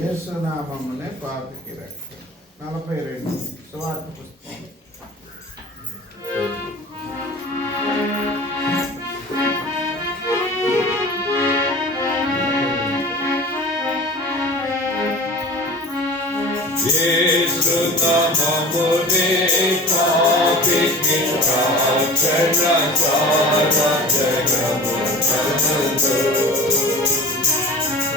యేసునామమునే పాపికి రక్షణ. 42 సువార్త పుస్తకం. యేసునామమునే పాపికి రక్షణ సారా జగమునందు.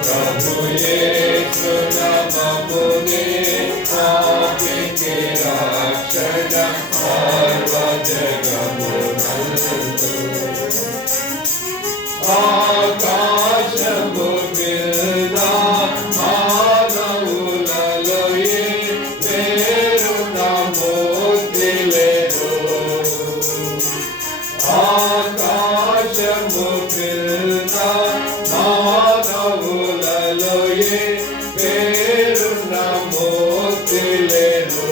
ప్రభు యేసు నామమునే పాపికి రక్షణ సర్వ జగమునందు. ఆకాశము మీద మానవులలో వేరు నమోది లేదు. ఆకాశము మీద మానవులలో వేరు నమోది లేదు.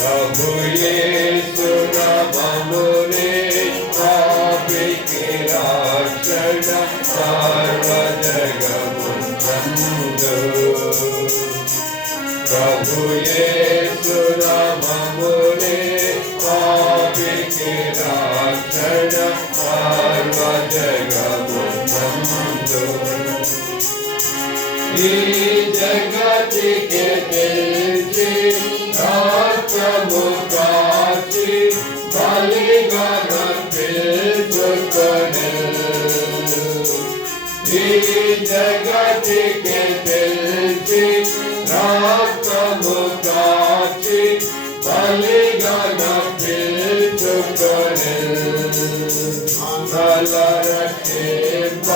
ప్రభు యేసు నామమునే పాపికి రక్షణ సర్వ జగమునందు. ప్రభు యేసు నామమునే పాపికి రక్షణ సర్వ జగమునందు. ఈ జగతికి తెలిసి రాజ్యము కాచి బలిగా నర్పించుకొనె. ఈ జగతికి తెలిసి రాజ్యము కాచి బలిగా నర్పించుకొనె. మనల రక్షింప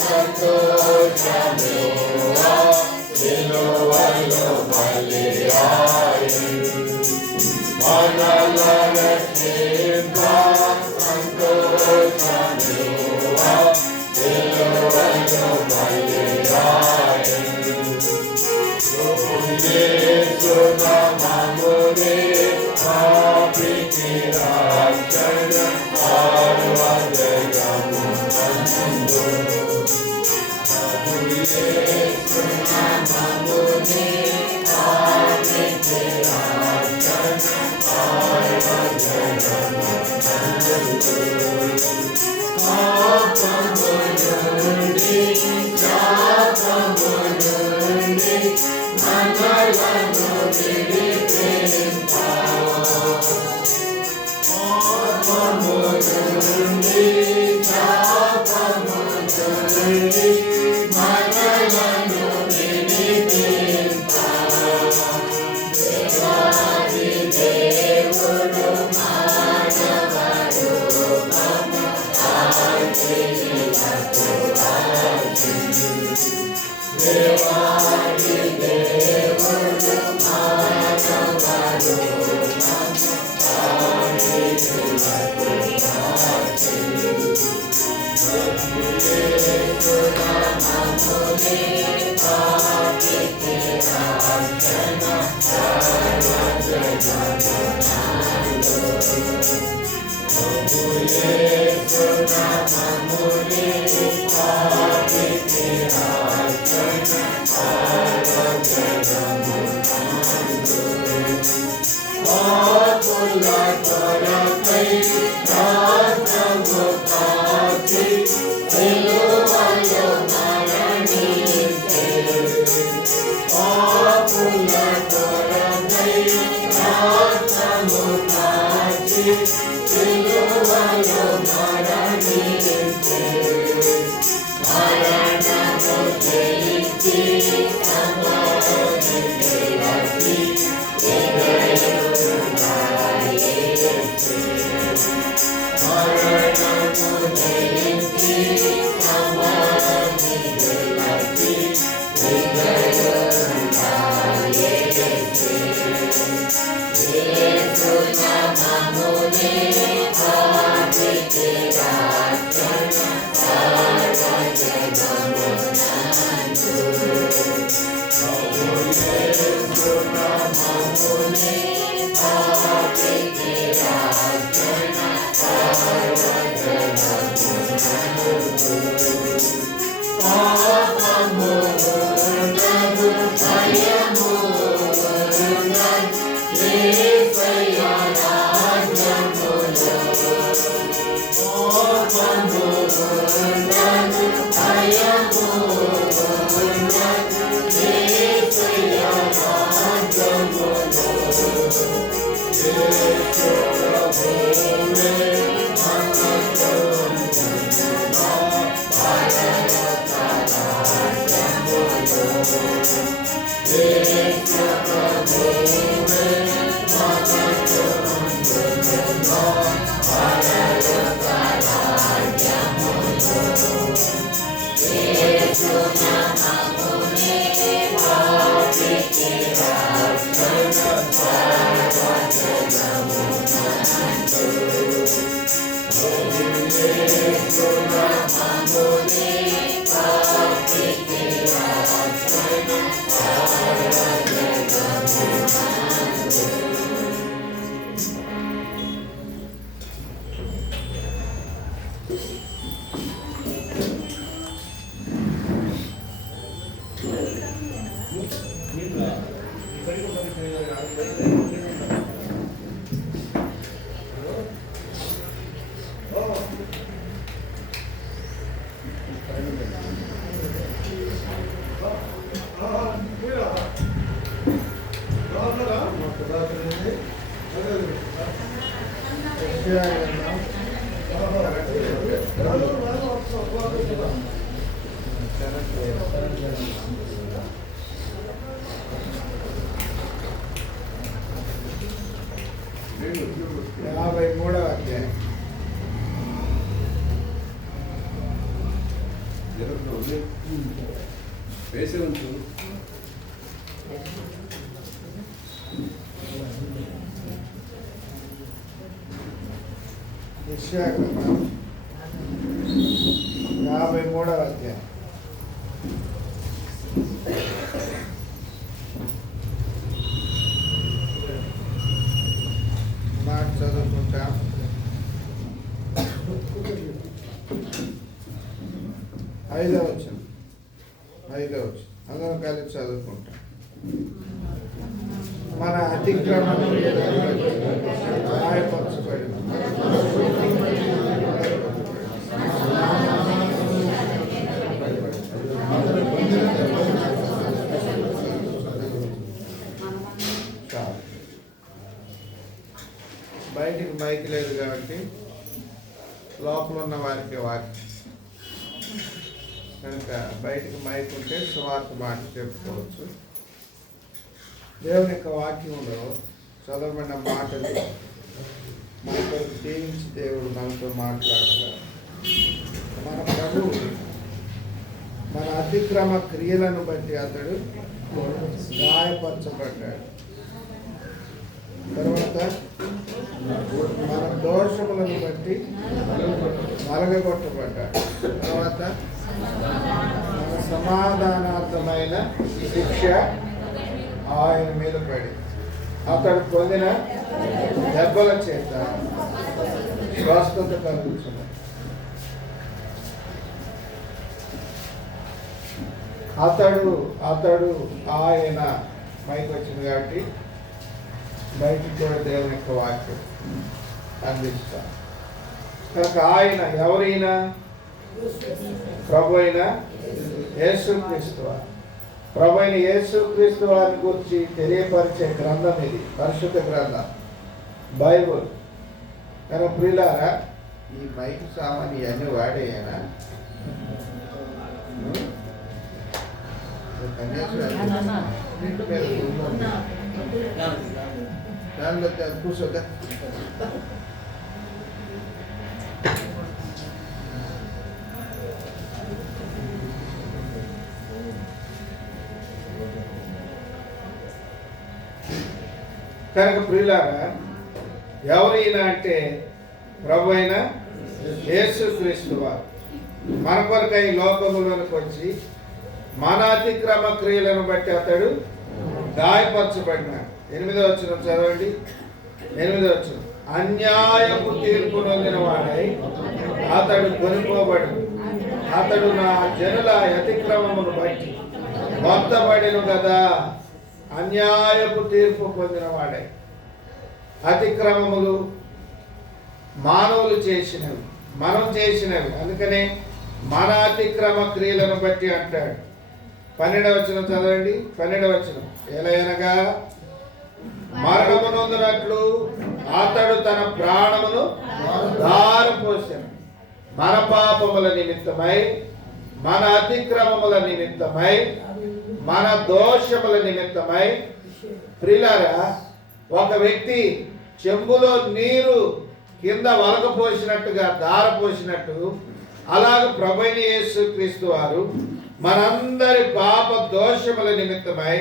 సంతోషముగా సిలువలో బలియాయెను. మనల రక్షింప సంతోషముగా సిలువలో బలియాయెను. యేసు నామమునే పాపికి రక్షణ సర్వ జగమునందు. యేసు నామమునే పాపికి రక్షణ సర్వ జగమునందు. పాపము నుండి శాపము నుండి మనలను విడిపింప. పాపము నుండి శాపము నుండి మనలను విడిపింప. దేవాది దేవుడు మానవ రూపము ధారించి దేవాది దేవుడు మానవ రూపము ధారించి యేసు నామమునే పాపికి రక్షణ సర్వ జగమునందు. ప్రభు యేసు నామమునే పాపికి రక్షణ సర్వ జగమునందు. పాపుల కొరకై రాజ్యము కాచి సిలువలో మరణించె. పాపుల కొరకై రాజ్యము కాచి సిలువలో మరణించె. మరణము జయించి సమాధికి వచ్చి మరణము జయించి సమాధికి వచ్చి విజయుడాయెను. యేసు నామమునే పాపికి రక్షణ సర్వజనమునందు. ప్రభు యేసు నామమునే పాపికి రక్షణ సర్వజనమునందు. పాపము ఉండదు, భయము ఉండదు, యేసయ్య రాజ్యములో. పాపము ఉండదు, భయము ఉండదు, యేసయ్య రాజ్యములో. యేసు ప్రభువే వేసే ఉంచు. యెషయాగ్రంథం 53వ అధ్యాయం. మాట చదువుకుంటాం. 5వ వచనం. అందరం కలిసి చదువుకుంటాం. మన అతిక్రమణ గాయపరచబడిన బయటికి మైక్ లేదు కాబట్టి లోపల ఉన్న వారికి వాక్యం కనుక బయటికి మైక్ ఉంటే సువార్త మాట చెప్పుకోవచ్చు. దేవుని యొక్క వాక్యంలో చదవబడిన మాటలు మన కొరకు దీవించి దేవుడు మనతో మాట్లాడగా మన ప్రభువు మన అతిక్రమ క్రియలను బట్టి అతడు గాయపరచబడ్డాడు. తర్వాత మన దోషములను బట్టి నలగగొట్టబడ్డాడు. తర్వాత మన సమాధానార్థమైన శిక్ష ఆయన మీద పడి అతడు పొందిన దెబ్బల చేత స్వస్థత కలుగుతుంది. అతడు ఆయన మైకి వచ్చింది కాబట్టి బయటికి కూడా దేవుని యొక్క వాక్యం అందిస్తాం. కనుక ఆయన ఎవరైనా ప్రభు అయిన యేసుక్రీస్తు వారు. ప్రభు అయిన యేసుక్రీస్తు వారిని గురించి తెలియపరిచే గ్రంథం ఇది, పరిశుద్ధ గ్రంథం బైబుల్. కనుక ప్రియులారా, ఈ మైక్ సామాన్ ఇవన్నీ వాడేయనా? దానిలో కూర్చోద్దా? కనుక ప్రియులారా, ఎవరైనా అంటే ప్రభు అయిన యేసుక్రీస్తు వారు మన కొరకై లోకములోనికి వచ్చి మన అతిక్రమ క్రియలను బట్టి అతడు గాయపరచబడినాడు. 8వ వచనం చదవండి. 8వ వచనం, అన్యాయపు తీర్పు నొందిన వాడై అతడు కొనిపోబడి అతడు నా జనుల అతిక్రమమును బట్టి మొత్తబడిను కదా. అన్యాయపు తీర్పు పొందిన వాడై, అతిక్రమములు మానవులు చేసినవి, మనం చేసినవి, అందుకనే మన అతిక్రమ క్రియలను బట్టి అంటాడు. 12వ వచనం చదవండి. 12వ వచనం, ఎలయనగా మరణము నొందినట్లు అతడు తన ప్రాణమును ధారపోసెను, మన పాపముల నిమిత్తమై, మన అతిక్రమముల నిమిత్తమై, మన దోషముల నిమిత్తమై. ప్రియులారా, ఒక వ్యక్తి చెంబులో నీరు కింద వలకపోసినట్టుగా ధారపోసినట్టు అలాగ ప్రభువైన యేసుక్రీస్తు వారు మనందరి పాప దోషముల నిమిత్తమై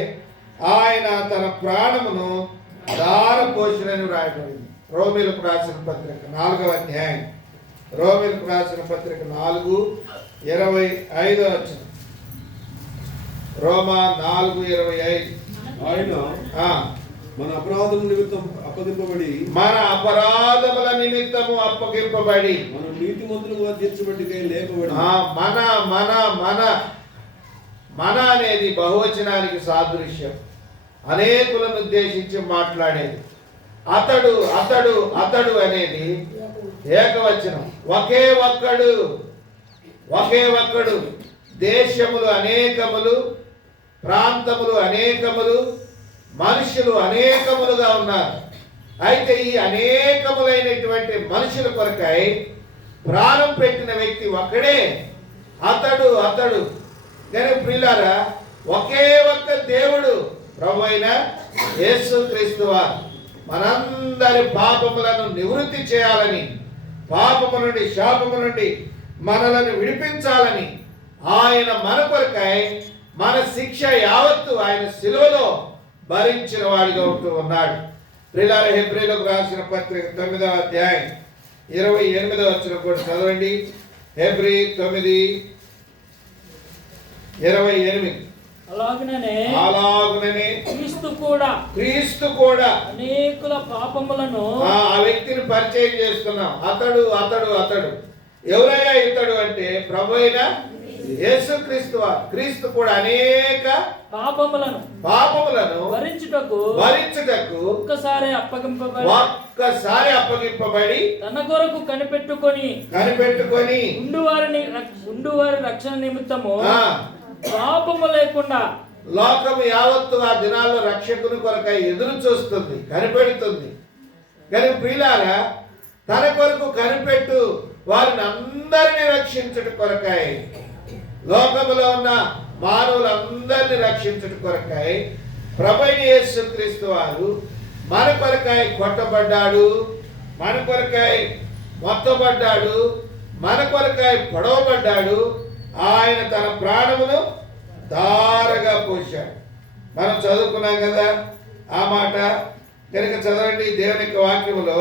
ఆయన తన ప్రాణమును ధారపోసినని రాయబడింది. రోమీలకు రాసిన పత్రిక 4వ అధ్యాయం, రోమీలకు రాసిన పత్రిక 4:25 వచనం. రోమా 4:25. ఆయన మన అపరాధం నిమిత్తం అప్పగింపబడి, మన అపరాధముల నిమిత్తము అప్పగింపబడి, మనం నీతిమంతులుగా తీర్చబడికై లేపబడి. మన మన మన మన అనేది బహువచనానికి సాదృశ్యం, అనేకులను ఉద్దేశించి మాట్లాడేది. అతడు అతడు అతడు అనేది ఏకవచనం. ఒకే ఒక్కడు, ఒకే ఒక్కడు. దేశములు అనేకములు, ప్రాంతములు అనేకములు, మనుషులు అనేకములుగా ఉన్నారు. అయితే ఈ అనేకములైనటువంటి మనుషుల కొరకై ప్రాణం పెట్టిన వ్యక్తి ఒక్కడే. అతడు అతడు కానీ ప్రియులారా, ఒకే ఒక్క దేవుడు ప్రభు అయిన యేసుక్రీస్తు వారు మనందరి పాపములను నివృత్తి చేయాలని, పాపము నుండి, శాపము నుండి మనలను విడిపించాలని ఆయన మన కొరకై మన శిక్ష యావత్తు ఆయన శిలువలో భరించిన వాడిగా ఉంటూ ఉన్నాడు. ప్రియులారా, హెబ్రీయులకు రాసిన పత్రిక 9వ అధ్యాయం 28వ వచనం కూడా చదవండి. హెబ్రీ 9:28. అలాగుననే క్రీస్తు కూడా అనేకుల పాపములను ఆ వ్యక్తిని పరిచయం చేస్తున్నాం. అతడు అతడు అతడు ఎవరయ్యా ఇతడు అంటే ప్రభు అయిన యేసుక్రీస్తు వారు. క్రీస్తు కూడా అనేక పాపములను భరించుటకు ఒక్కసారి అప్పగింపబడి తన కొరకు కనిపెట్టుకొని ఉండువారి రక్షణ నిమిత్తము పాపము లేకుండా లోకము యావత్తు ఆ దినాల్లో రక్షకుని కొరకై ఎదురు చూస్తుంది, కనిపెడుతుంది. కానీ ప్రియులారా, తన కొరకు కనిపెట్టు వారిని అందరినీ రక్షించుట కొరకై, లోకములో ఉన్న మానవులందరినీ రక్షించుట కొరకై ప్రభువైన యేసుక్రీస్తు వారు మన కొరకై కొట్టబడ్డాడు, మన కొరకై మొత్తబడ్డాడు, మన కొరకై పొడవబడ్డాడు. ఆయన తన ప్రాణమును ధారగా పోశాడు. మనం చదువుకున్నాం కదా ఆ మాట. కనుక చదవండి దేవుని యొక్క వాక్యములో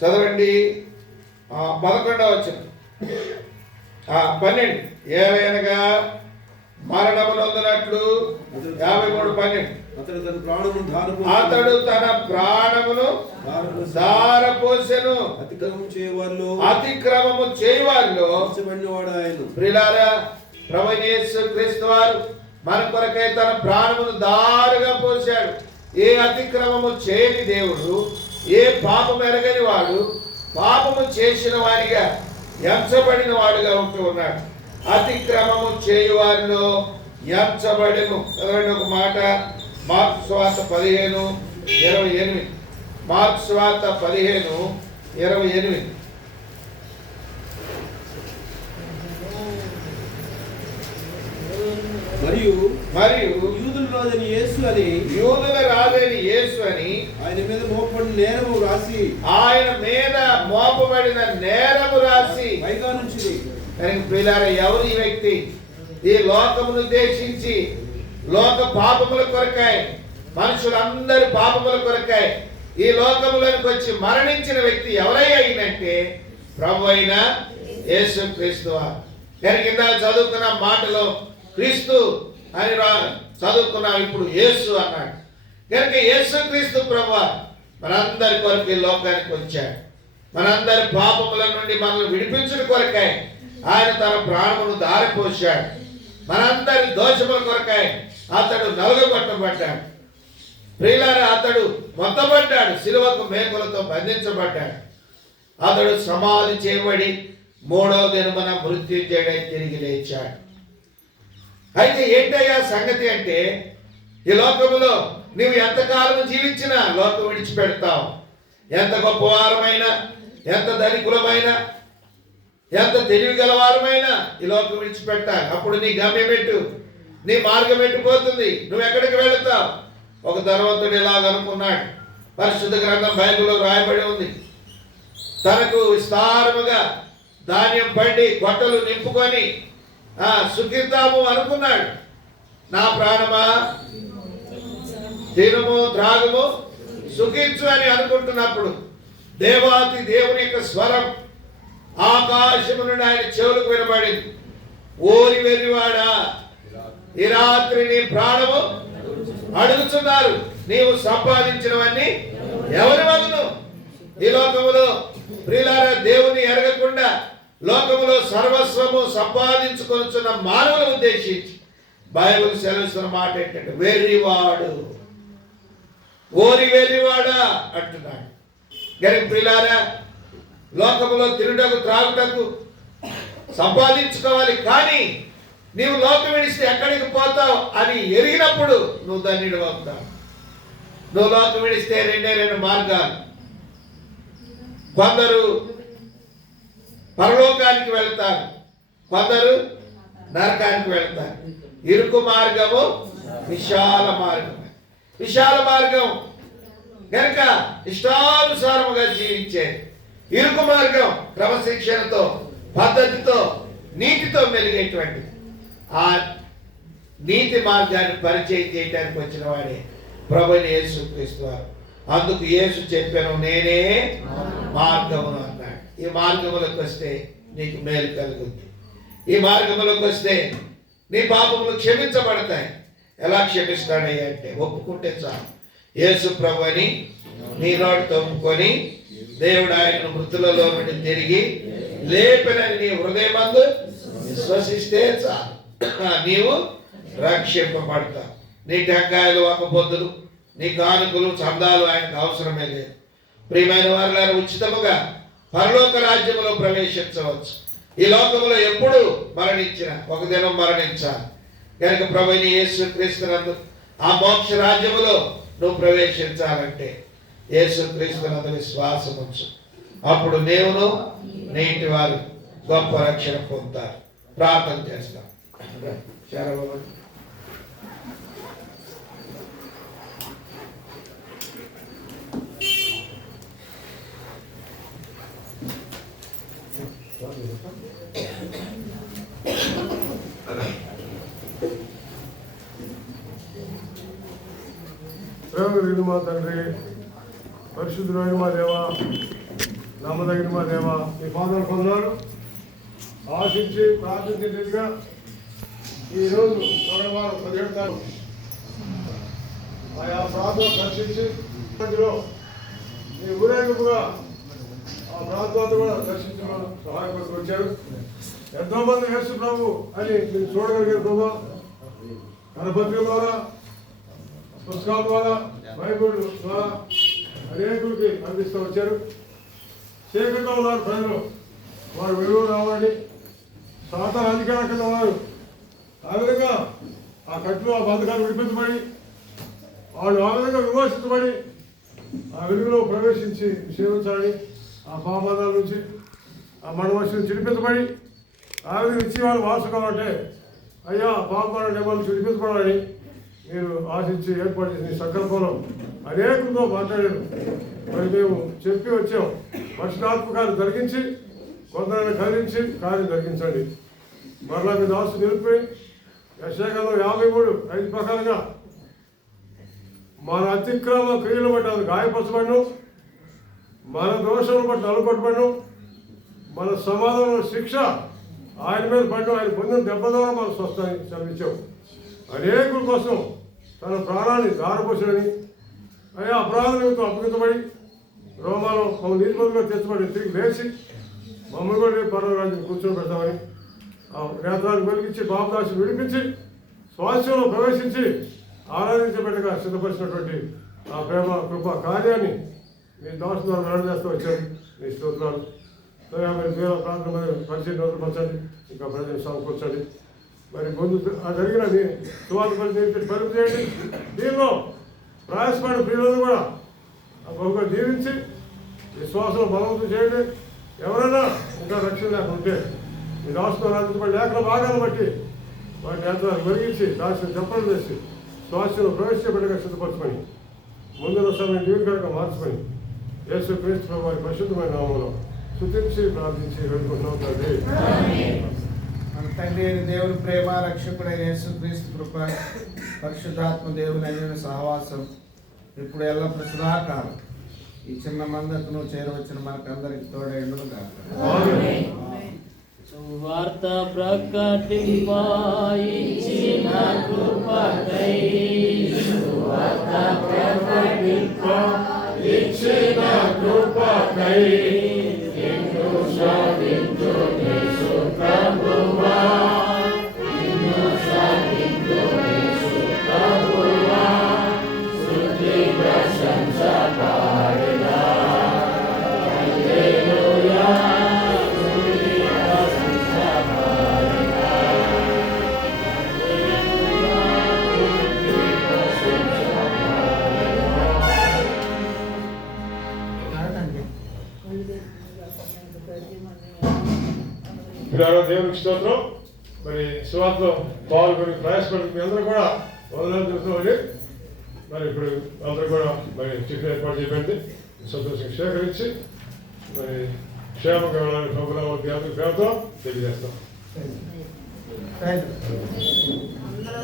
చదవండి 11వ వచనం 12. ఏలయనగా మరణము నొందినట్లు 53:12 అతడు తన ప్రాణమును ధారపోసెను, అతిక్రమము చేయవారిలో ప్రియులారా, ప్రభువైన యేసుక్రీస్తు వారు మన కొరకై తన ప్రాణమును ధారగా పోశాడు. ఏ అతిక్రమము చేయని దేవుడు, ఏ పాపము ఎరగని వాడు పాపము చేసిన వారిగా ఎంచబడిన వాడుగా ఉంటూ ఉన్నాడు. అతిక్రమము చేయువారిలో ఎంచబడెను. చదవండి ఒక మాట. మార్కు సువార్త 15:28. మార్కు సువార్త 15:28. మరియు యూదుల రాజైన యేసు అని ఆయన మీద మోపబడిన నేరము రాసి, ఆయన మీద మోపబడిన నేరము రాసి పైగా నుంచి. ప్రియులారా, ఎవరు ఈ వ్యక్తి? ఈ లోకమును ఉద్దేశించి లోక పాపముల కొరకై మనుషులందరి పాపముల కొరకై ఈ లోకములోనికి వచ్చి మరణించిన వ్యక్తి ఎవరై అయినంటే ప్రభు అయిన యేసు క్రీస్తు. నేను కింద చదువుకున్న మాటలో క్రీస్తు అని చదువుకున్నాం, ఇప్పుడు యేసు అన్నాడు. కనుక యేసు క్రీస్తు ప్రభు మనందరి కొరకు ఈ లోకానికి వచ్చాడు. మనందరి పాపముల నుండి మనల్ని విడిపించుట కొరకై ఆయన తన ప్రాణమును దారిపోశాడు. మనందరి దోషముల కొరకై అతడు నలుగగొట్టబడ్డాడు. ప్రియులారా, అతడు మొత్తబడ్డాడు, సిలువకు మేకులతో బంధించబడ్డాడు. అతడు సమాధి చేయబడి 3వ దినమున మృత్యుంజయుడై తిరిగి లేచాడు. అయితే ఏంటయ్యా సంగతి అంటే, ఈ లోకములో నీవు ఎంతకాలము జీవించినా లోకం విడిచిపెడతావు. ఎంత గొప్పవారమైనా, ఎంత ధనికులమైనా, ఎంత తెలివి గలవారమైనా ఈ లోకం విడిచిపెట్టాలి. అప్పుడు నీ గమ్యం ఎట్టు, నీ మార్గం ఎట్టుపోతుంది, నువ్వు ఎక్కడికి వెళతావు? ఒక ధనవంతుడు ఇలాగ అనుకున్నాడు. పరిశుద్ధ గ్రంథం బైబిల్లో రాయబడి ఉంది. తనకు విస్తారముగా ధాన్యం పండి గొట్టలు నింపుకొని సుఖిద్దాము అనుకున్నాడు. నా ప్రాణమా తినుము త్రాగుము సుఖించు అని అనుకుంటున్నప్పుడు దేవాతి దేవుని యొక్క స్వరం ఆకాశము నుండి ఆయన చెవులకు వినబడింది. ఓరి వెర్రివాడా, ఈ రాత్రి నీ ప్రాణము అడుగుతున్నారు, నీవు సంపాదించినవన్నీ ఎవరి వలన? ఈ లోకములో ప్రియులారా, దేవుని ఎరగకుండా లోకములో సర్వస్వము సంపాదించుకొనుచున్న మానవులను ఉద్దేశించి బైబిల్ సెలవుస్తున్న మాట ఏంటంటే, వెర్రివాడు, ఓరి వెర్రివాడా అంటున్నాడు. గరి ప్రియులారా, లోకములో తినుటకు త్రాగుటకు సంపాదించుకోవాలి, కానీ నీవు లోకం విడిస్తే ఎక్కడికి పోతావు అని ఎరిగినప్పుడు నువ్వు ధన్యుడు అవుతావు. నువ్వు లోకం విడిస్తే రెండు మార్గాలు. కొందరు పరలోకానికి వెళ్తారు, కొందరు నరకానికి వెళ్తారు. ఇరుకు మార్గము విశాల మార్గం. విశాల మార్గం కనుక ఇష్టానుసారముగా జీవించే, ఇరుకు మార్గం క్రమశిక్షణతో, పద్ధతితో, నీతితో మెలిగేటువంటి ఆ నీతి మార్గాన్ని పరిచయం చేయడానికి వచ్చిన వాడే ప్రభువైన యేసుక్రీస్తు వారు. అందుకు యేసు చెప్పాను, నేనే మార్గమును అన్నాడు. ఈ మార్గములకు వస్తే నీకు మేలు కలుగుతుంది. ఈ మార్గములకు వస్తే నీ పాపములు క్షమించబడతాయి. ఎలా క్షమిస్తాడయ్యా అంటే, ఒప్పుకుంటే చాలు. యేసు ప్రభు అని నీ నోటితో ఒప్పుకొని దేవుడు ఆయనను మృతులలో నుండి తిరిగి లేపినని నీ హృదయమందు విశ్వసిస్తే చాలు, నీవు రక్షింపబడతావు. నీ టెంకాయలు, ఒక పొద్దులు, నీ కానుకలు, చందాలు ఆయనకు అవసరమే లేదు. ప్రియమైన వారులారా, ఉచితముగా పరలోక రాజ్యములో ప్రవేశించవచ్చు. ఈ లోకములో ఎప్పుడు మరణించినా ఒక దినం మరణించాలి. కనుక ప్రభువైన యేసుక్రీస్తునందు ఆ మోక్ష రాజ్యములో నువ్వు ప్రవేశించాలంటే యేసుక్రీస్తునందు విశ్వాసం ఉంచు. అప్పుడు నీవును నేటి వారు గొప్ప రక్షణ పొందుతారు. ప్రార్థన చేస్తాం. ప్రేమ మా తండ్రి, పరిశుద్ధులైన మా దేవ, నమ్మదగిన మా దేవ, మీ పాదాలు పొందారు ఆశించి ప్రార్థించేట్టుగా ఈరోజు మంగళవారం 17 తారీఖు ఆయా ప్రాంతం దర్శించి మధ్యలో మీ ఊరేగింపుగా ఆ ప్రాంతాన్ని కూడా దర్శించడం సహాయపడుతూ వచ్చారు. ఎంతోమంది యేసు ప్రభు అని మీరు చూడగలిగారు ప్రభు. గణపత్రిక ద్వారా, పుస్తకాల ద్వారా, బైబిల్ ద్వారా అనేకులకి అందిస్తూ వచ్చారు. చీకట్లో ఉన్నారు ప్రజలు, వారు వెలుగు రావాలని సాతాను అధికారం కింద ఉన్నారు. ఆ విధంగా ఆ కట్లు, ఆ బంధకాలు విడిపించబడి వాళ్ళు ఆ విధంగా విమోచించబడి ఆ వెలుగులో ప్రవేశించి సేవించాలని, ఆ పాపదాల నుంచి, ఆ మణవర్షం చిడిపించబడి ఆ విధంగా ఇచ్చి వాళ్ళు వాసుకోవాలంటే అయ్యా పాపమాన నియమాలు చిడిపించబడాలని మీరు ఆశించి ఏర్పాటు చేసిన సంకల్పంలో అనేకులతో మాట్లాడారు. మరి మేము చెప్పి వచ్చాం, పరిశుద్ధాత్మకాన్ని జరిగించి కొందరిని కదిలించి కార్యం జరిగించండి. మరలా మీ దాసు నిలిపి యెషయా 53:5 ప్రకారంగా మన అతిక్రమ క్రియలు బట్టి అది గాయపరచబడిను, మన దోషములు బట్టి నలుకొట్టబడిను, మన సమాధానం శిక్ష ఆయన మీద పడిన, ఆయన పొందిన దెబ్బ ద్వారా మనం స్వస్థాన్ని చదివించాం. అనేకుల కోసం తన ప్రాణాన్ని దారపోసాడని, అయ్యా అపరాధ నిమిత్తం అప్పగించబడి రోమాలో మమ్మల్ని నీతిమంతులుగా తెచ్చబడి తిరిగి లేచి మమ్మల్ని కూడా పర్వరాజుని కూర్చొని పెడతామని ఆ నేత్రాన్ని వెలిగించి బాబుదాసి విడిపించి స్వాస్థ్యంలో ప్రవేశించి ఆరాధించబెట్టగా సిద్ధపరిచినటువంటి ఆ ప్రేమ కృప కార్యాన్ని మీ దాసు ద్వారా వెల్లడి చేస్తూ వచ్చారు. మీ స్తోత్రాలు. మీరు వేరే ప్రాంతం మీద పరిచయం పంచండి, ఇంకా ప్రజలు సమకూర్చండి. మరి ముందు జరిగిన సువార్త పరిచయం పరుపు చేయండి. దీనిలో ప్రయాసపడిన ప్రియులను కూడా బహుగా దీవించి విశ్వాసంలో బలవంతం చేయండి. ఎవరైనా ఇంకా రక్షణ లేకుండా ఉంటే మీ దాసుతో రాజుబడి లేఖన భాగాన్ని బట్టి వారి నేత్రాలు వెలిగించి దాసిన చెప్పలు చేసి శ్వాసలో ప్రవేశపెట్టగా సిద్ధపరచమని ముందున్న సమయం దీర్ఘంగా మార్చమని యేసు క్రీస్తు వారి పరిశుద్ధమైన నామంలో స్తుతించి ప్రార్థించి వేడుకుంటున్నాం తండ్రి. మన తండ్రి అయిన దేవుని ప్రేమ, రక్షకుడైన యేసుక్రీస్తు కృప, పరిశుద్ధాత్మ దేవుని అయిన సహవాసం ఇప్పుడు ఎల్లప్పుడూ సదాకాలం ఈ చిన్న మందకును చేరవచ్చిన మనకందరికి తోడైండును గాక. సువార్త ప్రకటింప ఇచ్చిన కృపకై, సువార్త ప్రకటింప ఇచ్చిన కృపకై నిన్ను సాధించుని సుప్రభువా, నిన్ను సాధించుని సుప్రభువా, స్తుతి ప్రశంస పాడెదా. హల్లెలూయా, స్తుతి ప్రశంస పాడెదా. హల్లెలూయా, స్తుతి ప్రశంస పాడెదా. దేవునికి స్తోత్రం. మరి సువార్తలో పాల్గొని ప్రయాసపడి మీ అందరూ కూడా వందనాలు చెప్తామండి. మరి ఇప్పుడు అందరూ కూడా మరి టిఫిన్ ఏర్పాటు చేయబడింది. సంతోషంగా సేకరించి మరి క్షేమంగా వెళ్ళాలని ప్రభుత్వం ప్రేమతో తెలియజేస్తాం. అందరూ